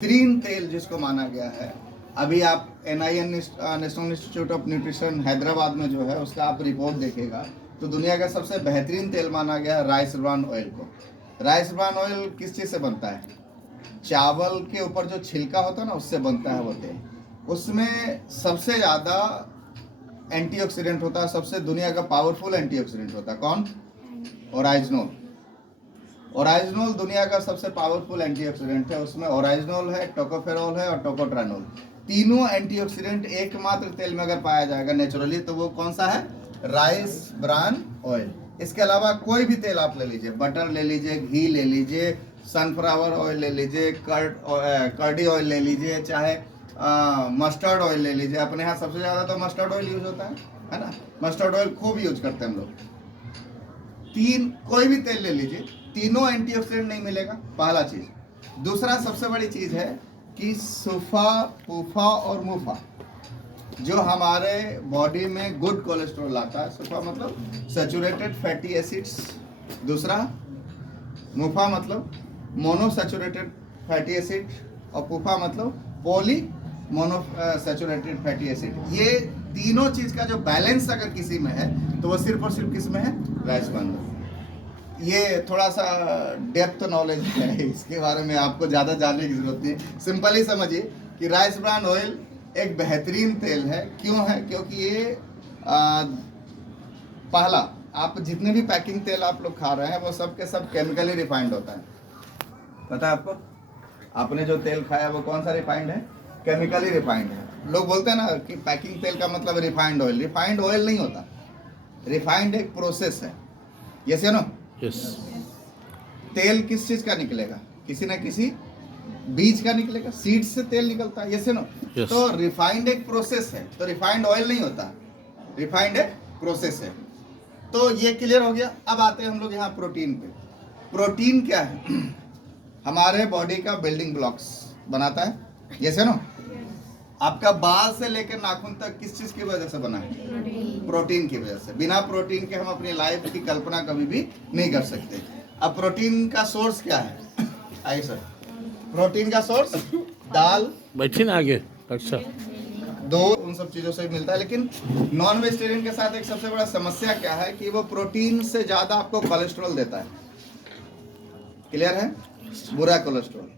बेहतरीन तेल जिसको माना गया है, अभी आप NIN national institute of nutrition Hyderabad में जो है उसका आप रिपोर्ट देखेगा तो दुनिया का सबसे बेहतरीन तेल माना गया है राइस ब्रान ऑयल को। राइस ब्रान ऑयल किस चीज़ से बनता है? चावल के ऊपर जो छिलका होता है ना, उससे बनता है वो तेल। उसमें सबसे ज़्यादा एंटीऑक्सीडेंट होता है, सबसे दुनिया का पावरफुल एंटीऑक्सीडेंट होता है। कौन? ओराइजनोल। ओराइजनोल दुनिया का सबसे पावरफुल एंटीऑक्सीडेंट है। उसमें ओराइजनोल है, टोकोफेरोल है और टोकोट्रानोल। तीनों एंटीऑक्सीडेंट एकमात्र तेल में अगर पाया जाएगा नेचुरली तो वो कौन सा है? Rice bran oil. इसके अलावा कोई भी तेल आप ले लीजिए, बटर ले लीजिए, घी ले लीजिए, सनफ्लावर ऑयल ले लीजिए, कर्डी ऑयल ले लीजिए, चाहे मस्टर्ड ऑयल ले लीजिए। अपने यहाँ सबसे ज़्यादा तो मस्टर्ड ऑयल यूज होता है ना? मस्टर्ड ऑयल खूब यूज करते हैं हम लोग। कोई भी तेल ले लीजिए, तीनों एंटीऑक्सीडेंट नहीं मिलेगा, पहला चीज। दूसरा सबसे बड़ी चीज है कि सुफा, पूफा और मुफा जो हमारे बॉडी में गुड कोलेस्ट्रॉल लाता है। सुफा मतलब सैचुरेटेड फैटी एसिड्स, दूसरा मुफा मतलब मोनोसैचुरेटेड फैटी एसिड और पूफा मतलब पॉली मोनोसैचुरेटेड फैटी एसिड। ये तीनों चीज का जो बैलेंस अगर किसी में है तो वो सिर्फ और सिर्फ किस में है? Rice bran oil. ये थोड़ा सा डेप्थ नॉलेज है, इसके बारे में आपको ज़्यादा जानने की जरूरत नहीं। सिंपल ही समझिए कि राइस ब्रान ऑयल एक बेहतरीन तेल है। क्यों है? क्योंकि ये पहला, आप जितने भी पैकिंग तेल आप लोग खा रहे हैं वो सब के सब केमिकली रिफाइंड होता है। पता है आपको? आपने जो तेल खाया वो कौन सा रिफाइंड है? केमिकली रिफाइंड है। लोग बोलते हैं ना कि पैकिंग तेल का मतलब रिफाइंड ऑयल। रिफाइंड ऑयल नहीं होता, रिफाइंड एक प्रोसेस है। यस या नो? यस। तेल किस चीज का निकलेगा? किसी ना किसी बीज का निकलेगा, सीड से तेल निकलता है। Yes no? Yes. तो रिफाइंड एक प्रोसेस है, तो रिफाइंड ऑयल नहीं होता, रिफाइंड एक प्रोसेस है। तो ये क्लियर हो गया। अब आते हैं हम लोग यहाँ प्रोटीन पे। प्रोटीन क्या है? हमारे बॉडी का बिल्डिंग ब्लॉक्स बनाता है। Yes no? आपका बाल से लेकर नाखून तक किस चीज की वजह से बना है? प्रोटीन की वजह से। बिना प्रोटीन के हम अपनी लाइफ की कल्पना कभी भी नहीं कर सकते। अब प्रोटीन का सोर्स क्या है? आइए सर। प्रोटीन का सोर्स दाल, बैठिए ना आगे डॉक्टर साहब। दूध, उन सब चीजों से मिलता है। लेकिन नॉन वेजिटेरियन के साथ एक सबसे बड़ा समस्या क्या है कि वो प्रोटीन से ज्यादा आपको कोलेस्ट्रॉल देता है। क्लियर है? बुरा कोलेस्ट्रॉल।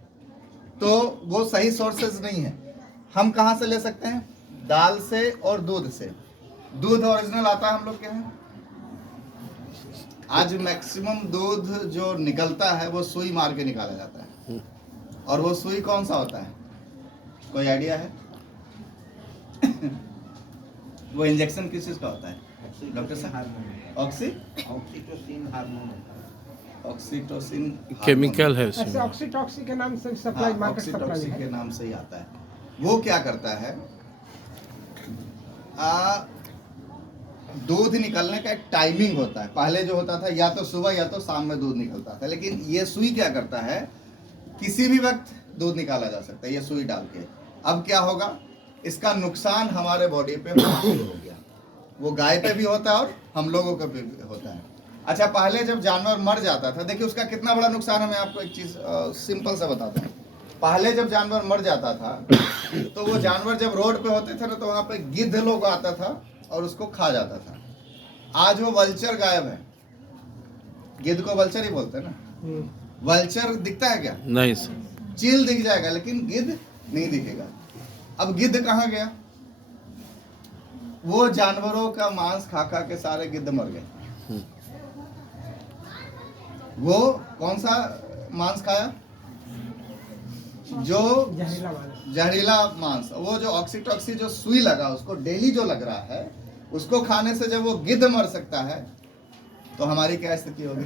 तो वो सही सोर्सेज नहीं है। हम कहाँ से ले सकते हैं? दाल से और दूध से। दूध ओरिजिनल आता है हम लोग के यहाँ। आज मैक्सिमम दूध जो निकलता है वो सुई मार के निकाला जाता है। और वो सुई कौन सा होता है? कोई आइडिया है? वो इंजेक्शन किस चीज का होता है डॉक्टर साहब? ऑक्सीटोसिन हार्मोन ऑक्सीटोसिन केमिकल है ऐसे उसमें। ऑक्सीटॉक्सी के नाम से सप्लाई मार्केट सप्लाई ऑक्सीटोसिन के है। नाम से ही आता है। वो क्या करता है? दूध निकलने का एक टाइमिंग होता है। पहले जो होता था या तो सुबह या तो शाम में दूध निकलता था, लेकिन ये सुई क्या करता है? किसी भी वक्त दूध निकाला जा सकता है ये सुई डाल के। अब क्या होगा? इसका नुकसान हमारे बॉडी पे हो गया। वो गाय पे भी होता है और हम लोगों को भी होता है। अच्छा, पहले जब जानवर मर जाता था, देखिए उसका कितना बड़ा नुकसान है। मैं आपको एक चीज सिंपल सा बताता हूँ। पहले जब जानवर मर जाता था तो वो जानवर जब रोड पे होते थे ना तो वहां पे गिद्ध लोग आता था और उसको खा जाता था। आज वो वल्चर गायब है। गिद्ध को वल्चर ही बोलते हैं ना। वल्चर दिखता है क्या? नहीं सर। चील दिख जाएगा लेकिन गिद्ध नहीं दिखेगा। अब गिद्ध कहाँ गया? वो जानवरों का मांस खा खा के सारे गिद्ध मर गए। वो कौन सा मांस खाया? जो जहरीला मांस। वो जो ऑक्सीटॉक्सी जो सुई लगा उसको डेली जो लग रहा है, उसको खाने से जब वो गिद्ध मर सकता है तो हमारी क्या स्थिति होगी?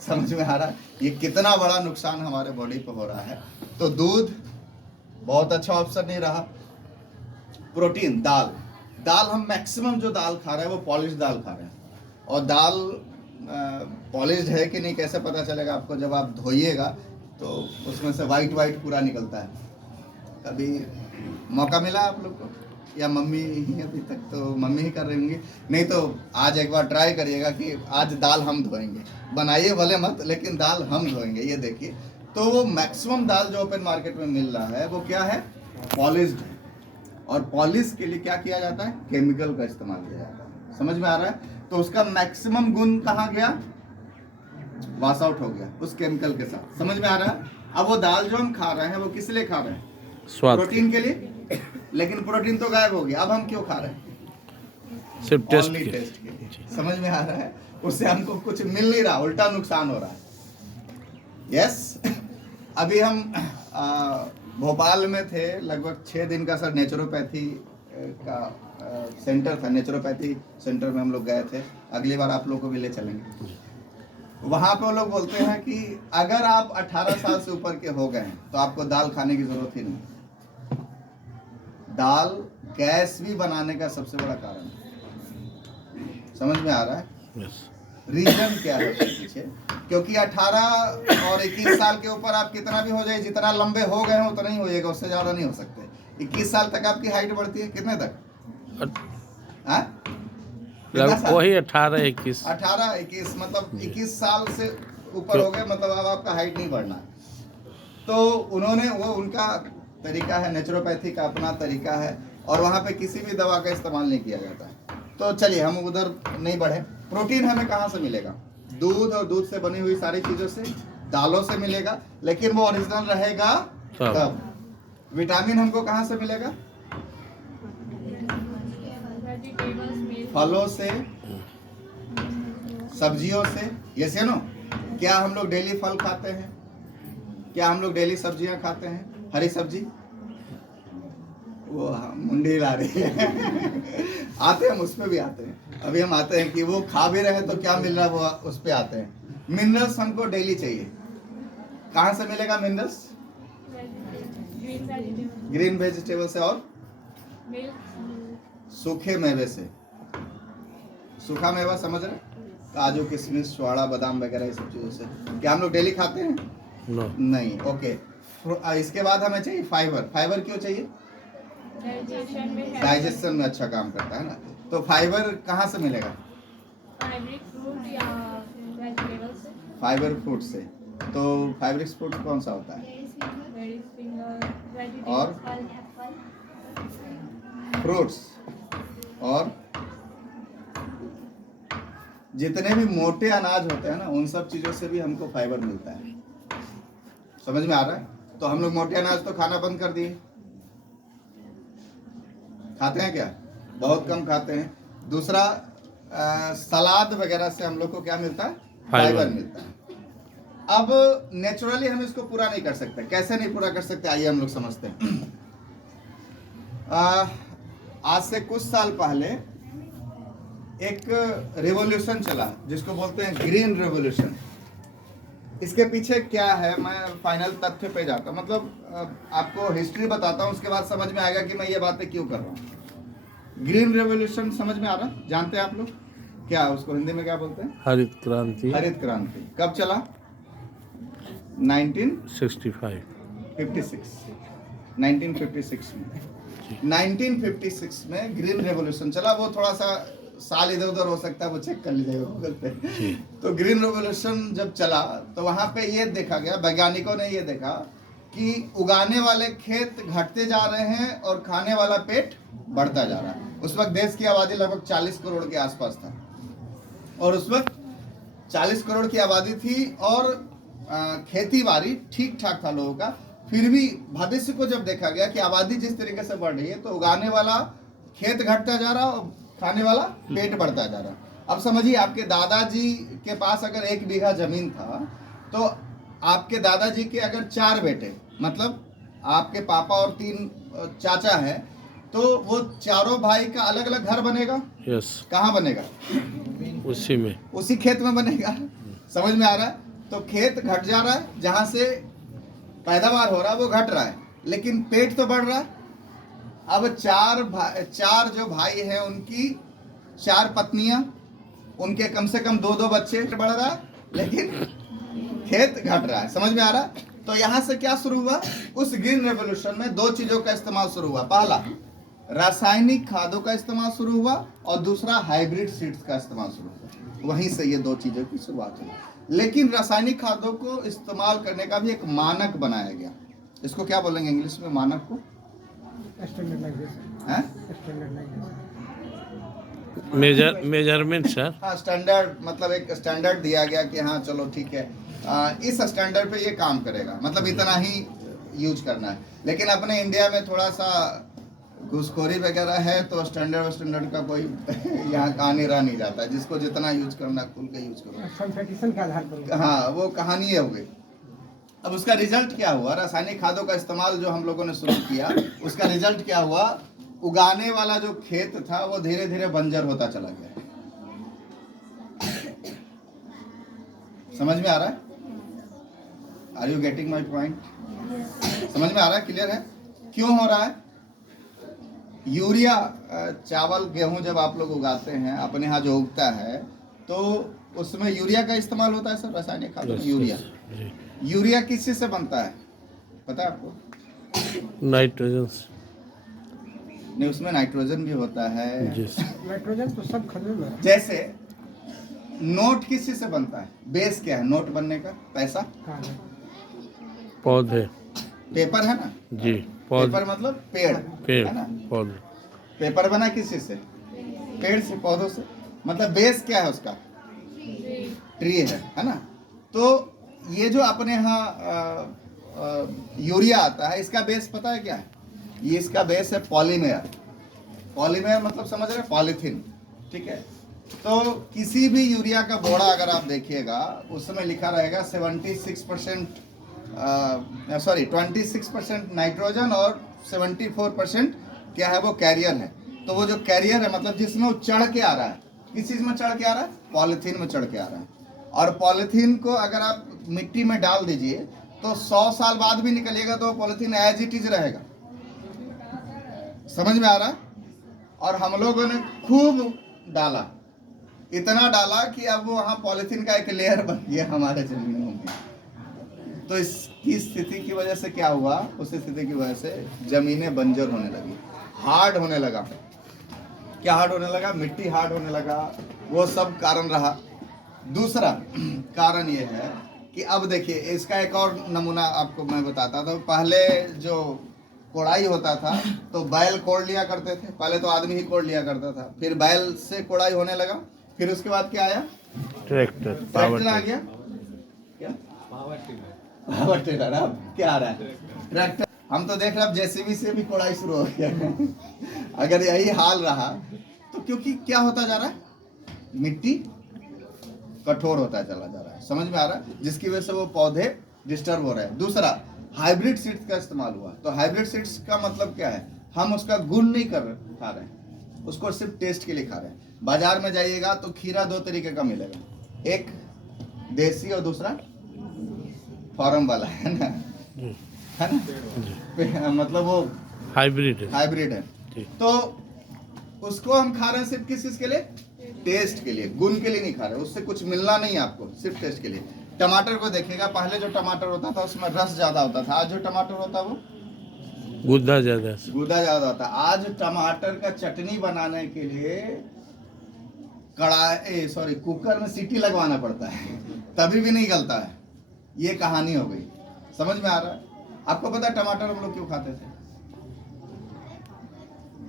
समझ में आ रहा है ये कितना बड़ा नुकसान हमारे बॉडी पे हो रहा है। तो दूध बहुत अच्छा ऑप्शन नहीं रहा। प्रोटीन, दाल। दाल हम मैक्सिमम जो दाल खा रहे हैं वो पॉलिश दाल खा रहे हैं। और दाल पॉलिश्ड है कि नहीं कैसे पता चलेगा आपको? जब आप धोइएगा तो उसमें से वाइट वाइट पूरा निकलता है। कभी मौका मिला आप लोग को? या मम्मी ही अभी तक तो मम्मी ही कर रही होंगी। नहीं तो आज एक बार ट्राई करिएगा कि आज दाल हम धोएंगे। बनाइए भले मत, लेकिन दाल हम धोएंगे। ये देखिए तो वो मैक्सिमम दाल जो ओपन मार्केट में मिल रहा है वो क्या है, पॉलिश्ड है। और पॉलिश के लिए क्या किया जाता है, केमिकल का इस्तेमाल किया जाता है। समझ में आ रहा है? तो उसका मैक्सिमम गुण कहाँ गया, वॉश आउट हो गया उस केमिकल के साथ। समझ में आ रहा है? अब वो दाल जो हम खा रहे हैं वो किस लिए खा रहे हैं, स्वाद प्रोटीन के लिए, लेकिन प्रोटीन तो गायब हो गया। अब हम क्यों खा रहे हैं, सिर्फ टेस्ट Only के टेस्ट के लिए। समझ में आ रहा है? उससे हमको कुछ मिल नहीं रहा, उल्टा नुकसान हो रहा है। यस अभी हम भोपाल में थे, लगभग 6 दिन का सर नेचुरोपैथी का सेंटर था। नेचुरोपैथी सेंटर में हम लोग गए थे। अगली बार आप लोग को भी ले चलेंगे। वहाँ पे वो लोग बोलते हैं कि अगर आप 18 साल से ऊपर के हो गए हैं तो आपको दाल खाने की जरूरत ही नहीं। दाल गैस भी बनाने का सबसे बड़ा कारण है। समझ में आ रहा है? यस रीजन क्या है उसके पीछे? क्योंकि 18 और 21 साल के ऊपर आप कितना भी हो जाए, जितना लंबे हो गए हैं उतना ही होइएगा, उससे ज्यादा नहीं हो सकते। 21 साल तक आपकी हाइट बढ़ती है, कितने तक? हाँ? कितना साल? वही 18-21 18-21 मतलब 21 साल से ऊपर हो गए, मतलब अब आपका हाइट नहीं बढ़ना है। तो उन्होंने वो उनका तरीका है, नेचुरोपैथी का अपना तरीका है, और वहाँ पे किसी भी दवा का इस्तेमाल नहीं किया जाता है। तो चलिए हम उधर नहीं बढ़े। प्रोटीन हमें कहाँ से मिलेगा, दूध और दूध से बनी हुई सारी चीज़ों से, दालों से मिलेगा, लेकिन वो ओरिजिनल रहेगा तब। विटामिन हमको कहाँ से मिलेगा, फलों से, सब्जियों से। यस या नो? क्या हम लोग डेली फल खाते हैं, क्या हम लोग डेली सब्जियां खाते हैं, हरी सब्जी? वो मुंडी ला रही है आते हैं, हम उस पे भी आते हैं। अभी हम आते हैं कि वो खा भी रहे हैं तो क्या मिल रहा है, वो उस पे आते हैं। मिनरल्स हमको डेली चाहिए। कहाँ से मिलेगा मिनरल्स? ग्रीन वेजिटेबल से और सूखे मेवे से। सूखा मेवा समझ रहे, काजू किशमिश छुआड़ा बादाम वगैरह ये सब चीज़ों से। क्या हम लोग डेली खाते हैं? नो नहीं। ओके इसके बाद हमें चाहिए फाइबर। फाइबर क्यों चाहिए? डाइजेशन में अच्छा काम करता है ना। तो फाइबर कहाँ से मिलेगा? फाइबर फ्रूट से। तो फाइब्रिक फ्रूट कौन सा होता है? और फ्रूट्स और जितने भी मोटे अनाज होते हैं ना, उन सब चीज़ों से भी हमको फाइबर मिलता है। समझ में आ रहा है? तो हम लोग मोटे अनाज तो खाना बंद कर दिए। खाते हैं क्या? बहुत कम खाते हैं। दूसरा सलाद वगैरह से हम लोग को क्या मिलता है? फाइबर मिलता है। अब नेचुरली हम इसको पूरा नहीं कर सकते। कैसे नहीं पूरा कर सकते, आइए हम लोग समझते हैं। आज से कुछ साल पहले एक रिवॉल्यूशन चला जिसको बोलते हैं ग्रीन रिवॉल्यूशन। इसके पीछे क्या है, मैं फाइनल तथ्य पे जाता हूँ, मतलब आपको हिस्ट्री बताता हूँ, उसके बाद समझ में आएगा कि मैं ये बातें क्यों कर रहा हूँ। ग्रीन रेवोल्यूशन समझ में आ रहा, जानते हैं आप लोग क्या उसको हिंदी में क्या बोलते हैं? हरित क्रांति। हरित क्रांति कब चला? 1965 1956 में। 1956 में ग्रीन रेवोल्यूशन चला। वो थोड़ा सा साल इधर उधर हो सकता है, वो चेक कर लीजिएगा गूगल पे। तो ग्रीन रेवोल्यूशन जब चला तो वहाँ पे ये देखा गया, वैज्ञानिकों ने ये देखा कि उगाने वाले खेत घटते जा रहे हैं और खाने वाला पेट बढ़ता जा रहा है। उस वक्त देश की आबादी लगभग 40 करोड़ के आसपास था, और उस वक्त 40 करोड़ की आबादी थी और खेती बाड़ी ठीक ठाक था लोगों का। फिर भी भविष्य को जब देखा गया कि आबादी जिस तरीके से बढ़ रही है तो उगाने वाला खेत घटता जा रहा और खाने वाला पेट बढ़ता जा रहा। अब समझिए, आपके दादाजी के पास अगर 1 बीघा जमीन था तो आपके दादाजी के अगर 4 बेटे, मतलब आपके पापा और 3 चाचा हैं, तो वो चारों भाई का अलग अलग घर बनेगा। यस। कहाँ बनेगा? उसी में, उसी खेत में बनेगा। समझ में आ रहा है? तो खेत घट जा रहा है, जहाँ से पैदावार हो रहा है वो घट रहा है, लेकिन पेट तो बढ़ रहा है। अब 4 जो भाई हैं उनकी 4 पत्नियां, उनके कम से कम 2-2 बच्चे, बढ़ रहा है लेकिन खेत घट रहा है। समझ में आ रहा है? तो यहाँ से क्या शुरू हुआ? उस ग्रीन रेवोल्यूशन में 2 चीजों का इस्तेमाल शुरू हुआ। पहला, रासायनिक खादों का इस्तेमाल शुरू हुआ, और दूसरा हाइब्रिड सीड्स का इस्तेमाल शुरू हुआ। वहीं से ये 2 चीजों की शुरुआत हुई। लेकिन रासायनिक खादों को इस्तेमाल करने का भी एक मानक बनाया गया। इसको क्या बोलेंगे इंग्लिश में, मानक को? स्टैंडर्डाइजेशन। हैं? स्टैंडर्डाइजेशन। Measurement sir. हाँ, स्टैंडर्ड, मतलब एक स्टैंडर्ड दिया गया कि हाँ चलो ठीक है, इस स्टैंडर्ड पे ये काम करेगा, मतलब इतना ही यूज करना है। लेकिन अपने इंडिया में थोड़ा सा घूसखोरी वगैरह है, तो स्टैंडर्ड का कोई यहाँ कहानी रह नहीं जाता है। जिसको जितना यूज करना खुल के यूज करो। कंपटीशन के आधार पर। हाँ, वो कहानी है हो गई। अब उसका रिजल्ट क्या हुआ? रासायनिक खादों का इस्तेमाल जो हम लोगों ने शुरू किया, उसका रिजल्ट क्या हुआ? उगाने वाला जो खेत था वो धीरे धीरे बंजर होता चला गया। समझ में आ रहा है? Are you getting my point? समझ में आ रहा है? क्लियर है? क्यों हो रहा है? यूरिया, चावल गेहूं जब आप लोग उगाते हैं अपने यहाँ जो उगता है, तो उसमें यूरिया का इस्तेमाल होता है सर, रासायनिक खादों में। यूरिया, यूरिया किस चीज से बनता है पता है आपको? नाइट्रोजन नहीं, उसमें नाइट्रोजन भी होता है। नाइट्रोजन तो सब खादों में है। जैसे नोट किस चीज से बनता है? बेस क्या है नोट बनने का? पैसा, पौधे, पेपर है ना जी, पौधे, पेपर मतलब पेड़ पेड़, है ना। पौधे। पेपर बना किस चीज से? पेड़ से, पौधों से। मतलब बेस क्या है उसका? ट्री है ना। तो ये जो अपने यहाँ यूरिया आता है, इसका बेस पता है क्या है? ये इसका बेस है पॉलीमेयर। पॉलीमेयर मतलब समझ रहे हैं? पॉलीथीन, ठीक है। तो किसी भी यूरिया का बोरा अगर आप देखिएगा, उसमें लिखा रहेगा 26% नाइट्रोजन और 74% क्या है? वो कैरियर है। तो वो जो कैरियर है, मतलब जिसमें वो चढ़ के आ रहा है, किस चीज में चढ़ के आ रहा है? पॉलीथीन में चढ़ के आ रहा है। और पॉलीथीन को अगर आप मिट्टी में डाल दीजिए तो 100 साल बाद भी निकलिएगा तो पॉलीथीन एज इट इज रहेगा। समझ में आ रहा है? और हम लोगों ने खूब डाला, इतना डाला कि अब वो वहाँ पॉलीथीन का एक लेयर बन गया हमारे जमीनों में। तो इसकी स्थिति की वजह से क्या हुआ? उस स्थिति की वजह से जमीनें बंजर होने लगी, हार्ड होने लगा। क्या हार्ड होने लगा? मिट्टी हार्ड होने लगा। वो सब कारण रहा। दूसरा कारण ये है कि अब देखिए, इसका एक और नमूना आपको मैं बताता था। पहले जो कोड़ाई होता था तो बैल कोड़ लिया करते थे। पहले तो आदमी ही कोड़ लिया करता था, फिर बैल से कोड़ाई होने लगा। फिर उसके बाद क्या आया? ट्रैक्टर आ गया। क्या? Power tiller. अब क्या आ रहा है? ट्रैक्टर। हम तो देख रहे हैं अब जेसीबी से भी कोड़ाई शुरू हो गया। अगर यही हाल रहा तो, क्योंकि क्या होता जा रहा है? मिट्टी कठोर होता चला जा रहा है। समझ में आ रहा है? जिसकी वजह से वो पौधे डिस्टर्ब हो रहे हैं। दूसरा, हाइब्रिड सीड्स का इस्तेमाल हुआ। तो हाइब्रिड सीड्स का मतलब क्या है? हम उसका गुण नहीं खा रहे हैं, उसको सिर्फ टेस्ट के लिए खा रहे हैं। बाजार में जाइएगा तो खीरा 2 तरीके का मिलेगा, एक देसी और दूसरा फार्म वाला, है ना? मतलब वो हाइब्रिड है। तो उसको हम खा रहे हैं सिर्फ किस चीज के लिए? टेस्ट के लिए, गुण के लिए नहीं खा रहे। उससे कुछ मिलना नहीं है आपको, सिर्फ टेस्ट के लिए। टमाटर को देखिएगा, पहले जो टमाटर होता था उसमें रस ज्यादा होता था। आज जो टमाटर होता है वो गूदा ज्यादा होता है। आज टमाटर का चटनी बनाने के लिए कुकर में सीटी लगवाना पड़ता है, तभी भी नहीं गलता है। ये कहानी हो गई। समझ में आ रहा है? आपको पता है टमाटर हम लोग क्यों खाते थे?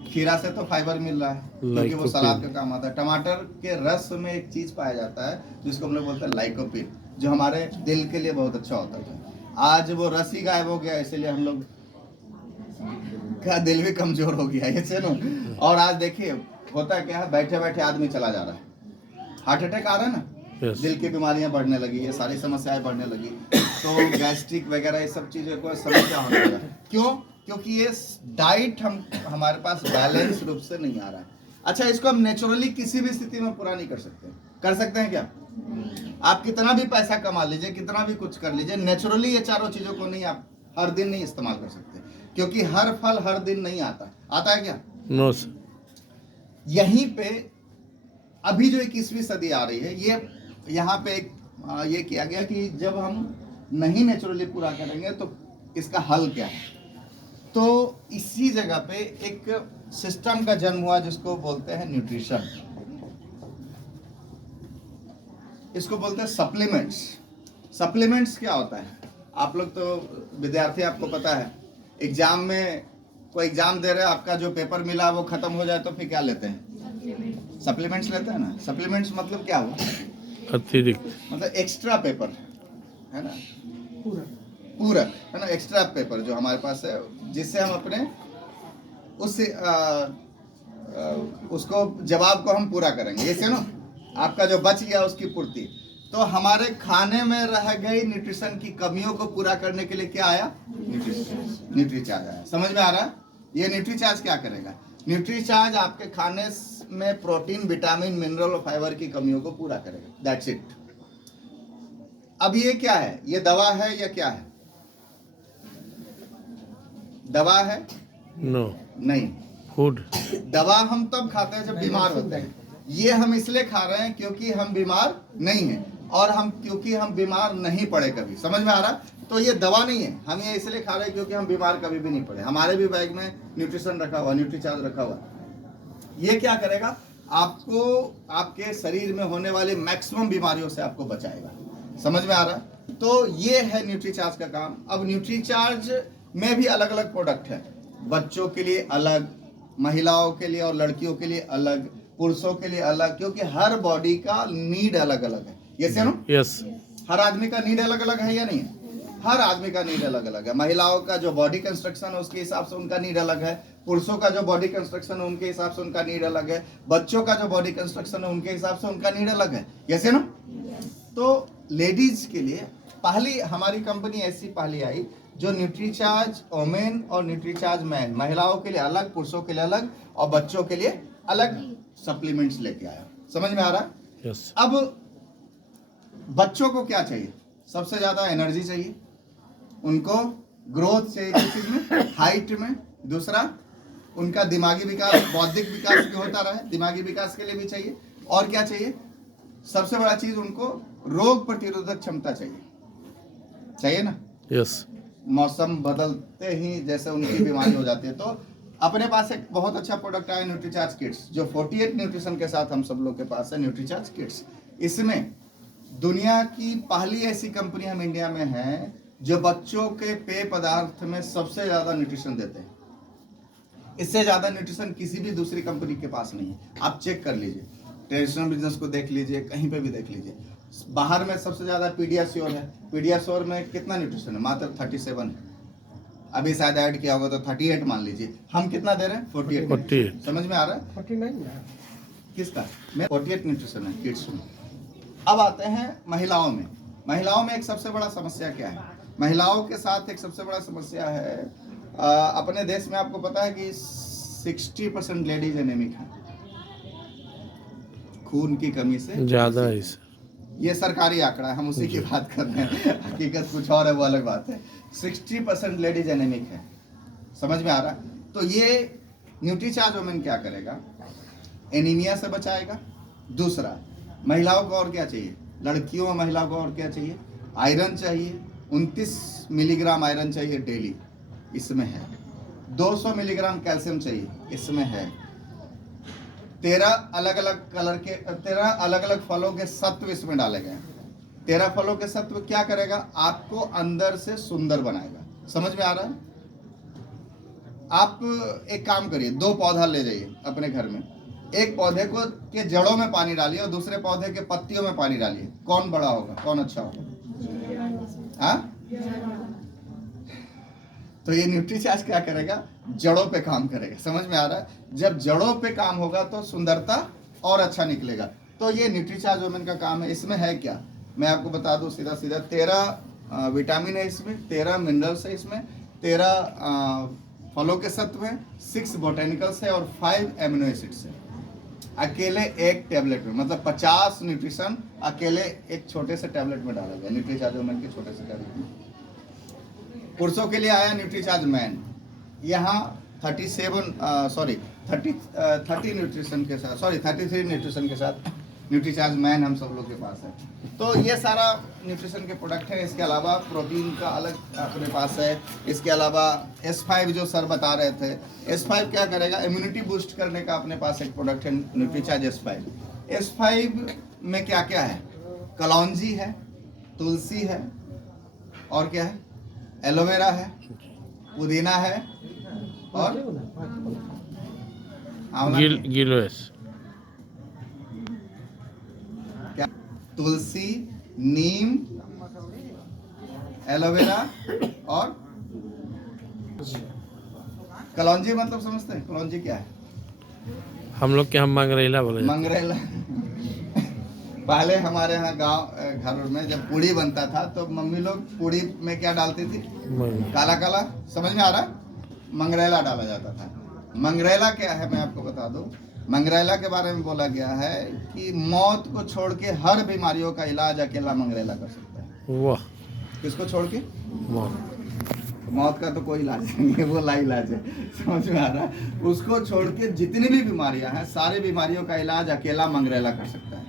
खीरा से तो फाइबर मिल रहा है, क्योंकि वो सलाद का काम आता है। टमाटर के रस में एक चीज पाया जाता है जिसको हम लोग बोलते हैं लाइकोपिन, जो हमारे दिल के लिए बहुत अच्छा होता था। आज वो रस ही गायब हो गया, इसलिए हम लोग का दिल भी कमजोर हो गया है, सुनो। और आज देखिए होता क्या है, बैठे बैठे आदमी चला जा रहा है, हार्ट अटैक आ रहा है ना, दिल की बीमारियां बढ़ने लगी, ये सारी समस्याएं बढ़ने लगी। तो गैस्ट्रिक वगैरह ये सब चीजें को समस्या होने लगा। क्यों? क्योंकि ये डाइट हमारे पास बैलेंस रूप से नहीं आ रहा है। अच्छा, इसको हम नेचुरली किसी भी स्थिति में पूरा नहीं कर सकते। कर सकते हैं क्या? आप कितना भी पैसा कमा लीजिए, कितना भी कुछ कर लीजिए, नेचुरली ये चारों चीजों को नहीं आप हर दिन नहीं इस्तेमाल कर सकते, क्योंकि हर फल हर दिन नहीं आता। आता है क्या? No sir. यहीं पे अभी जो 21वीं सदी आ रही है, ये यहाँ पे ये किया गया कि जब हम नहीं नेचुरली पूरा करेंगे तो इसका हल क्या है। तो इसी जगह पे एक सिस्टम का जन्म हुआ जिसको बोलते हैं न्यूट्रिशन। इसको बोलते हैं सप्लीमेंट्स। सप्लीमेंट्स क्या होता है? आप लोग तो विद्यार्थी, आपको पता है, एग्जाम में कोई एग्जाम दे रहे हैं, आपका जो पेपर मिला वो खत्म हो जाए तो फिर क्या लेते हैं? सप्लीमेंट्स लेते हैं ना। सप्लीमेंट्स मतलब क्या हुआ? अतिरिक्त, मतलब एक्स्ट्रा पेपर, है ना, पूरा पूरक, है ना, एक्स्ट्रा पेपर जो हमारे पास है, जिससे हम अपने उस उसको जवाब को हम पूरा करेंगे, ऐसे ना, आपका जो बच गया उसकी पूर्ति। तो हमारे खाने में रह गई न्यूट्रिशन की कमियों को पूरा करने के लिए क्या आया? न्यूट्रीचार्ज आया। समझ में आ रहा है? ये न्यूट्रीचार्ज क्या करेगा? न्यूट्रीचार्ज आपके खाने में प्रोटीन, विटामिन, मिनरल और फाइबर की कमियों को पूरा करेगा। That's it. अब ये क्या है? ये दवा है या क्या है? दवा है? नो, नहीं। फूड, दवा हम तब खाते हैं जब बीमार होते हैं। ये हम इसलिए खा रहे हैं क्योंकि हम बीमार नहीं हैं, और क्योंकि हम बीमार नहीं पड़े कभी। समझ में आ रहा? तो ये दवा नहीं है, हम ये इसलिए खा रहे हैं क्योंकि हम बीमार कभी भी नहीं पड़े। हमारे भी बैग में न्यूट्रिशन रखा हुआ, न्यूट्रीचार्ज रखा हुआ। ये क्या करेगा? आपको आपके शरीर में होने वाली मैक्सिमम बीमारियों से आपको बचाएगा। समझ में आ रहा? तो ये है न्यूट्रीचार्ज का काम। अब न्यूट्रीचार्ज में भी अलग अलग प्रोडक्ट है। बच्चों के लिए अलग, महिलाओं के लिए और लड़कियों के लिए अलग, पुरुषों के लिए अलग, क्योंकि हर बॉडी का नीड अलग अलग है। ये से नो? यस, हर आदमी का नीड अलग अलग है या नहीं है? हर आदमी का नीड अलग अलग है। महिलाओं का जो बॉडी कंस्ट्रक्शन है उसके हिसाब से उनका नीड अलग है, पुरुषों का जो बॉडी कंस्ट्रक्शन है उनके हिसाब से उनका नीड अलग है, बच्चों का जो बॉडी कंस्ट्रक्शन है उनके हिसाब से उनका नीड अलग है। ये नो? तो लेडीज के लिए पहली हमारी कंपनी ऐसी पहली आई जो न्यूट्रीचार्ज वोमेन और न्यूट्रीचार्ज मैन, महिलाओं के लिए अलग, पुरुषों के लिए अलग और बच्चों के लिए अलग सप्लीमेंट्स लेके आया। समझ में आ रहा? यस। अब बच्चों को क्या चाहिए? सबसे ज्यादा एनर्जी चाहिए, उनको ग्रोथ चाहिए, किस चीज में? हाइट में। दूसरा, उनका दिमागी विकास, बौद्धिक विकास भी होता रहे, दिमागी विकास के लिए भी चाहिए। और क्या चाहिए? सबसे बड़ा चीज, उनको रोग प्रतिरोधक क्षमता चाहिए ना। यस। मौसम बदलते ही जैसे उनकी बीमारी हो जाती है। तो अपने पास एक बहुत अच्छा प्रोडक्ट आया, न्यूट्रीचार्ज किट्स, जो 48 न्यूट्रिशन के साथ हम सब लोग के पास है, न्यूट्रीचार्ज किट्स। इसमें दुनिया की पहली ऐसी कंपनी हम इंडिया में है जो बच्चों के पेय पदार्थ में सबसे ज्यादा न्यूट्रिशन देते हैं। इससे ज्यादा न्यूट्रिशन किसी भी दूसरी कंपनी के पास नहीं है। आप चेक कर लीजिए, ट्रेडिशनल बिजनेस को देख लीजिए, कहीं पे भी देख लीजिए। बाहर में सबसे ज्यादा पीडियाश्योर है। पीडियाश्योर में कितना न्यूट्रिशन है? मात्र 37 है। अभी शायद ऐड किया होगा तो 38 मान लीजिए। हम कितना दे रहे हैं? 48। समझ में आ रहा है? 49 है। किसका? मैं 48 न्यूट्रिशन है किड्स में। अब आते हैं महिलाओं में। महिलाओं में एक सबसे बड़ा समस्या क्या है? महिलाओं के साथ एक सबसे बड़ा समस्या है, अपने देश में आपको पता है कि 60% लेडीज एनेमिक है, खून की कमी से ज्यादा है सर। ये सरकारी आंकड़ा है, हम उसी की बात कर रहे हैं। हकीकत कुछ और है, वो अलग बात है। 60% लेडीज एनेमिक है। समझ में आ रहा है? तो ये न्यूट्रीचार्ज वोमेन क्या करेगा? एनीमिया से बचाएगा। दूसरा, महिलाओं को और क्या चाहिए? लड़कियों और महिलाओं को और क्या चाहिए? आयरन चाहिए। 29 मिलीग्राम आयरन चाहिए डेली, इसमें है। 200 मिलीग्राम कैल्शियम चाहिए, इसमें है। 13 अलग अलग फलों के सत्व इसमें डाले गए हैं। 13 फलों के सत्व क्या करेगा? आपको अंदर से सुंदर बनाएगा। समझ में आ रहा है? आप एक काम करिए, 2 पौधा ले जाइए अपने घर में, एक पौधे को के जड़ों में पानी डालिए और दूसरे पौधे के पत्तियों में पानी डालिए। कौन बड़ा होगा? कौन अच्छा होगा? हाँ? तो ये न्यूट्रीचार्ज क्या करेगा? जड़ों पे काम करेगा। समझ में आ रहा है? जब जड़ों पे काम होगा तो सुंदरता और अच्छा निकलेगा। तो ये न्यूट्रीचार्ज वोमेन का काम है। इसमें है क्या, मैं आपको बता दूं सीधा सीधा। 13 विटामिन है इसमें, 13 मिनरल्स है इसमें, 13 फलों के सत्व है, 6 बोटेनिकल्स है और 5 एमिनो एसिड्स है। अकेले एक टैबलेट में, मतलब 50 न्यूट्रिशन अकेले एक छोटे से टैबलेट में डाला गया, न्यूट्रीचार्ज वोमेन के छोटे से टैबलेट में। पुरुषों के लिए आया न्यूट्रीचार्ज मैन, यहाँ 33 न्यूट्रिशन के साथ, 33 न्यूट्रिशन के साथ न्यूट्रीचार्ज मैन हम सब लोग के पास है। तो ये सारा न्यूट्रिशन के प्रोडक्ट है। इसके अलावा प्रोटीन का अलग अपने पास है। इसके अलावा S5 जो सर बता रहे थे, S5 क्या करेगा? इम्यूनिटी बूस्ट करने का अपने पास एक प्रोडक्ट है, न्यूट्रीचार्ज S5। S5 में क्या क्या है? कलौंजी है, तुलसी है, और क्या है, एलोवेरा है, पुदीना है, और आंवला गिलोस, क्या, तुलसी, नीम, एलोवेरा और कलौंजी। मतलब समझते हैं कलौंजी क्या है? हम लोग के हम मंगरेला बोले जाते मंगरेला। पहले हमारे यहाँ गांव घर में जब पूड़ी बनता था तो मम्मी लोग पूड़ी में क्या डालती थी? हैं। काला काला, समझ में आ रहा है? मंगरेला डाला जाता था। मंगरेला क्या है मैं आपको बता दूं। मंगरेला के बारे में बोला गया है कि मौत को छोड़ के हर बीमारियों का इलाज अकेला मंगरेला कर सकता है। वाह, किसको छोड़ के? वाह, मौत का तो कोई इलाज नहीं है, वो लाइलाज है। समझ में आ रहा है? उसको छोड़ के जितनी भी बीमारियां हैं, सारी बीमारियों का इलाज अकेला मंगरेला कर सकता है।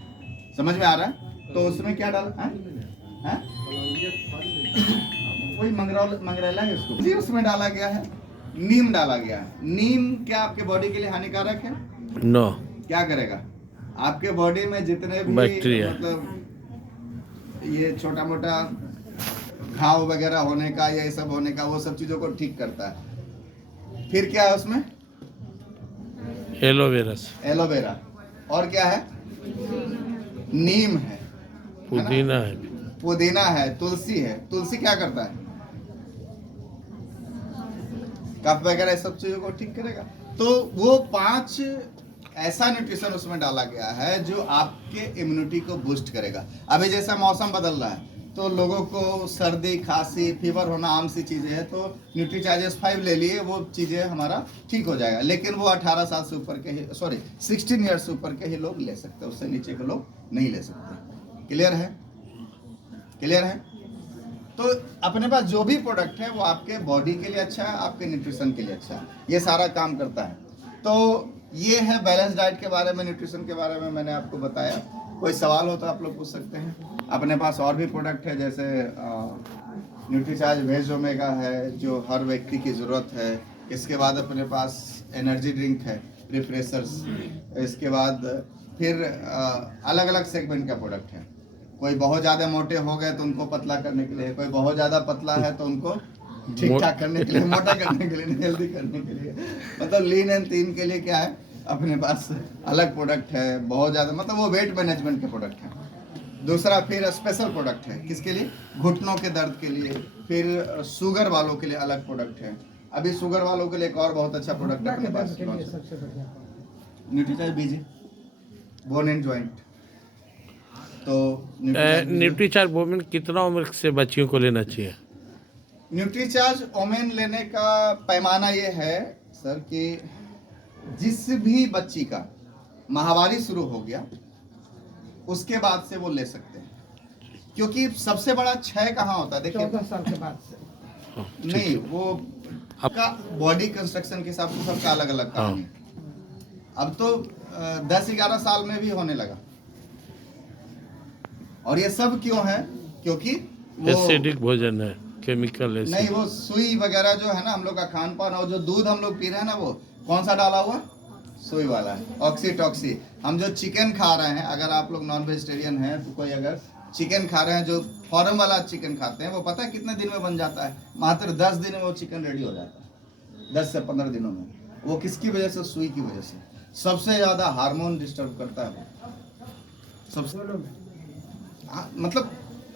समझ में आ रहा है? तो उसमें क्या डाला है? वही मंगरेला है उसको जी, उसमें डाला गया है। नीम डाला गया है। नीम क्या आपके बॉडी के लिए हानिकारक है? नो, क्या करेगा? आपके बॉडी में जितने भी बैक्टीरिया, मतलब ये छोटा मोटा घाव वगैरह होने का या ये सब होने का, वो सब चीजों को ठीक करता है। फिर क्या है उसमें? एलोवेरस, एलोवेरा, और क्या है? नीम है, पुदीना है, पुदीना है, तुलसी है। तुलसी क्या करता है? कफ वगैरह सब चीजों को ठीक करेगा। तो वो 5 ऐसा न्यूट्रिशन उसमें डाला गया है जो आपके इम्यूनिटी को बूस्ट करेगा। अभी जैसा मौसम बदल रहा है तो लोगों को सर्दी, खांसी, फीवर होना आम सी चीजें हैं, तो न्यूट्रीचार्जेस 5 ले लिए, वो चीजें हमारा ठीक हो जाएगा। लेकिन वो 18 साल से ऊपर के ही, 16 ईयर्स से ऊपर के ही लोग ले सकते हैं, उससे नीचे के लोग नहीं ले सकते। क्लियर है? क्लियर है? तो अपने पास जो भी प्रोडक्ट है वो आपके बॉडी के लिए अच्छा है, आपके न्यूट्रिशन के लिए अच्छा है, ये सारा काम करता है। तो ये है बैलेंस डाइट के बारे में, न्यूट्रिशन के बारे में मैंने आपको बताया। कोई सवाल हो तो आप लोग पूछ सकते हैं। अपने पास और भी प्रोडक्ट है, जैसे न्यूट्रीचार्ज वेज ओमेगा है जो हर व्यक्ति की ज़रूरत है। इसके बाद अपने पास एनर्जी ड्रिंक है, रिफ्रेशर्स। इसके बाद फिर अलग अलग सेगमेंट का प्रोडक्ट है। कोई बहुत ज़्यादा मोटे हो गए तो उनको पतला करने के लिए, कोई बहुत ज़्यादा पतला है तो उनको ठीक ठाक करने के लिए, मोटा करने के लिए, हेल्दी करने के लिए, मतलब लीन एंड थीन के लिए क्या है, अपने पास अलग प्रोडक्ट है। बहुत ज़्यादा मतलब वो वेट मैनेजमेंट के प्रोडक्ट है। दूसरा फिर स्पेशल प्रोडक्ट है, किसके लिए? घुटनों के दर्द के लिए। फिर शुगर वालों के लिए अलग प्रोडक्ट है। अभी शुगर वालों के लिए एक और बहुत अच्छा प्रोडक्ट है अपने पास, सबसे बढ़िया Nutricharge BG, bone and joint. तो न्यूट्रीचार्ज वोमेन कितना उम्र से बच्चियों को लेना चाहिए? न्यूट्रीचार्ज ओमेन लेने का पैमाना ये है सर कि जिस भी बच्ची का माहवारी शुरू हो गया उसके बाद से वो ले सकते हैं, क्योंकि सबसे बड़ा क्षय कहाँ होता है? देखिए 14 साल के बाद से नहीं, वो आपका बॉडी कंस्ट्रक्शन के हिसाब से सबका अलग अलग कहानी है। अब तो 10-11 साल में भी होने लगा। और ये सब क्यों है? क्योंकि वो एसिडिक भोजन है, केमिकल नहीं, एसिड। वो सुई वगैरह जो है ना, हम लोग का खान पान, और जो दूध हम लोग पी रहे हैं ना, वो कौन सा डाला हुआ? सुई वाला है, ऑक्सीटॉक्सी। हम जो चिकन खा रहे हैं, अगर आप लोग नॉन वेजिटेरियन हैं तो कोई अगर चिकन खा रहे हैं, जो फॉर्म वाला चिकन खाते हैं, वो पता है कितने दिन में बन जाता है? मात्र 10 दिन में वो चिकन रेडी हो जाता है, 10 से 15 दिनों में। वो किसकी वजह से? सुई की वजह से। सबसे ज़्यादा हार्मोन डिस्टर्ब करता है वो सबसे। मतलब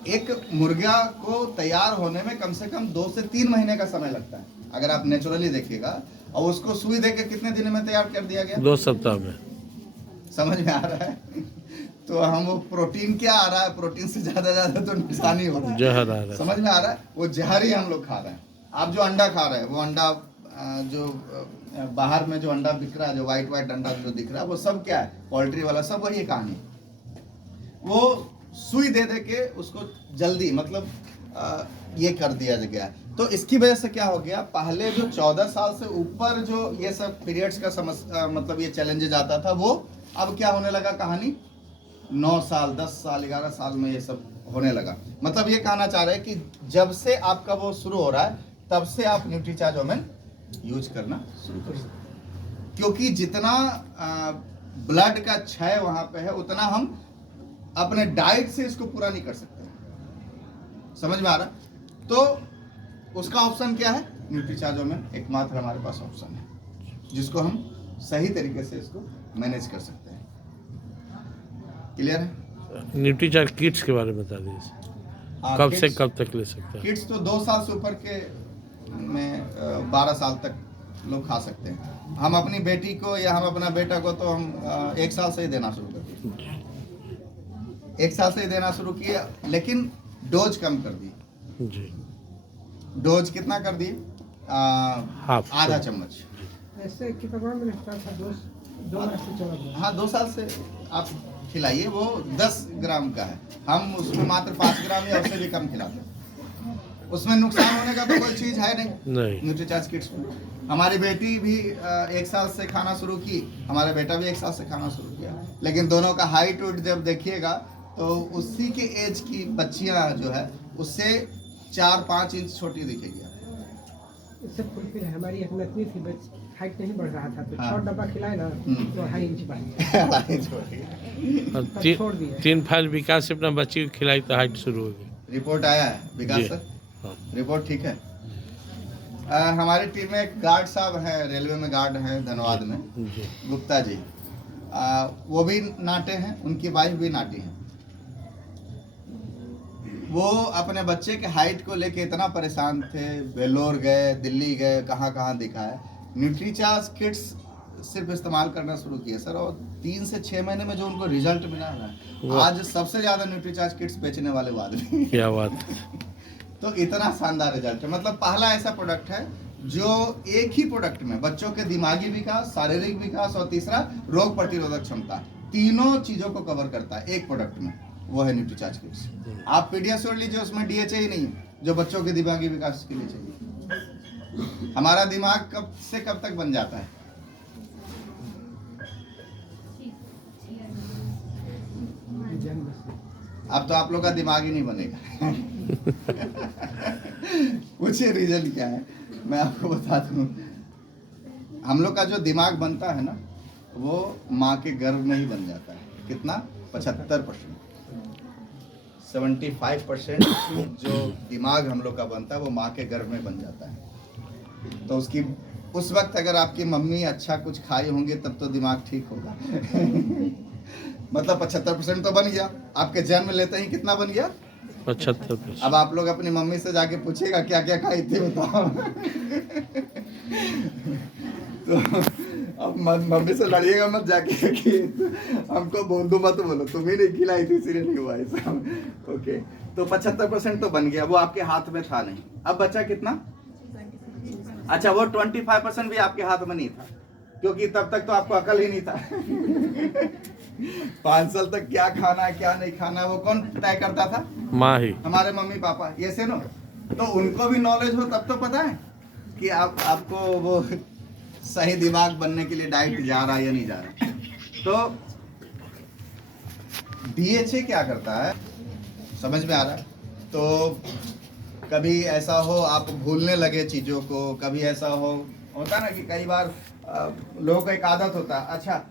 एक मुर्गा को तैयार होने में कम से कम 2 से 3 महीने का समय लगता है, अगर आप नेचुरली देखिएगा। और उसको सुई देके कितने दिन में तैयार कर दिया गया? 2 सप्ताह में। समझ में आ रहा है? तो हम वो प्रोटीन क्या आ रहा है? प्रोटीन से ज्यादा तो नुकसानी हो रहा है, जहर आ रहा है। समझ में आ रहा है? वो जहर ही हम लोग खा रहे हैं। आप जो अंडा खा रहे हैं, वो अंडा जो बाहर में जो अंडा बिक रहा है, जो व्हाइट अंडा जो दिख रहा है, वो सब क्या है? पोल्ट्री वाला सब वही कहानी। वो सुई दे दे के उसको जल्दी मतलब ये कर दिया गया। तो इसकी वजह से क्या हो गया? पहले जो 14 साल से ऊपर जो ये सब पीरियड्स का समस्या मतलब ये चैलेंजेस आता था, वो अब क्या होने लगा कहानी? 9 साल, 10 साल, 11 साल में ये सब होने लगा। मतलब ये कहना चाह रहे हैं कि जब से आपका वो शुरू हो रहा है, तब से आप न्यूट्रीचार्ज ओमेन यूज करना शुरू कर सकते हैं। क्योंकि जितना ब्लड का क्षय वहाँ पे है, उतना हम अपने डाइट से इसको पूरा नहीं कर सकते। समझ में आ रहा? तो उसका ऑप्शन क्या है? न्यूट्रीचार्जो में एकमात्र हमारे पास ऑप्शन है जिसको हम सही तरीके से इसको मैनेज कर सकते हैं। क्लियर है? न्यूट्रीचार्ज किट्स के बारे में बता दीजिए, कब से कब तक ले सकते हैं? किड्स तो 2 साल से ऊपर के में 12 साल तक लोग खा सकते हैं। हम अपनी बेटी को या हम अपना बेटा को तो हम 1 साल से ही देना शुरू कर दिए, 1 साल से ही देना शुरू किया, लेकिन डोज कम कर दी। जी, डोज कितना कर दिए? हाफ आधा चम्मच। ऐसे कितना मिलता था? 2 वर्ष से चला गया। हाँ, 2 साल से आप खिलाइए। वो 10 ग्राम का है, हम उसमें मात्र 5 ग्राम या उससे भी कम खिलाते हैं। उसमें नुकसान होने का तो कोई चीज़ है नहीं न्यूट्रीचार्ज किट्स में। हमारी बेटी भी 1 साल से खाना शुरू की, हमारा बेटा भी 1 साल से खाना शुरू किया, लेकिन दोनों का हाइट वेट जब देखिएगा तो उसी के एज की बच्चियां जो है उससे 4-5 इंच छोटी दिखेगी। इससे फुलफिल है। हमारी एक नतनी थी, हाइट नहीं बढ़ रहा था, तो हाँ। 6 डब्बा खिलाए ना तो 2.5 इंच बढ़ गया। और तब छोड़ दिए। 3 फाइल विकास से अपना बच्ची को खिलाई तो हाइट शुरू होगी। रिपोर्ट आया है विकास जी। सर? हाँ। रिपोर्ट ठीक है। हमारी टीम में एक गार्ड साहब हैं, रेलवे में गार्ड हैं धनबाद में, जी, गुप्ता जी। वो भी नाटे हैं, उनकी वाइफ भी नाटी है। वो अपने बच्चे के हाइट को लेके इतना परेशान थे, वेलोर गए, दिल्ली गए, कहाँ कहाँ दिखाए। न्यूट्रीचार्ज किट्स सिर्फ इस्तेमाल करना शुरू किए सर, और 3 से 6 महीने में जो उनको रिजल्ट मिला है, आज सबसे ज़्यादा न्यूट्रीचार्ज किट्स बेचने वाले वो आदमी। क्या बात। तो इतना शानदार रिजल्ट है। मतलब पहला ऐसा प्रोडक्ट है जो एक ही प्रोडक्ट में बच्चों के दिमागी विकास, शारीरिक विकास और तीसरा रोग प्रतिरोधक क्षमता, तीनों चीजों को कवर करता है एक प्रोडक्ट में, वो है न्यूट्रीचार्ज किट्स। आप पीडियाश्योर लीजिए, उसमें डीएचए ही नहीं है जो बच्चों के दिमागी विकास के लिए चाहिए। हमारा दिमाग कब से कब तक बन जाता है? जन्म से। अब तो आप लोग का दिमाग ही नहीं बनेगा। पूछिए रीजन क्या है, मैं आपको बता दूं। हम लोग का जो दिमाग बनता है ना, वो माँ के गर्भ में ही बन जाता है। कितना? 75%। 75% जो दिमाग हम लोग का बनता है वो माँ के गर्भ में बन जाता है। तो उसकी उस वक्त अगर आपकी मम्मी अच्छा कुछ खाई होंगी तब तो दिमाग ठीक होगा। मतलब 75% तो बन गया। आपके जन्म लेते ही कितना बन गया? 75%। अब आप लोग अपनी मम्मी से जाके पूछिएगा क्या क्या खाई थी, बताओ। तो अब मम्मी से लड़िएगा मत जाके कि हमको बोल मत बोलो, तुम ही नहीं खिलाई थी इसलिए नहीं हुआ ऐसा। ओके, तो 75% तो बन गया, वो आपके हाथ में था नहीं। अब बचा कितना? अच्छा, वो 25% भी आपके हाथ में नहीं था, क्योंकि तब तक तो आपको अकल ही नहीं था। 5 साल तक क्या खाना है क्या नहीं खाना है वो कौन तय करता था? माँ ही। हमारे मम्मी पापा। ये से नो, तो उनको भी नॉलेज हो तब तो पता है कि आपको वो सही दिमाग बनने के लिए डाइट जा रहा है या नहीं जा रहा। तो डीएचए क्या करता है समझ में आ रहा है? तो कभी ऐसा हो आप भूलने लगे चीज़ों को, कभी ऐसा होता ना कि कई बार लोगों को एक आदत होता है, अच्छा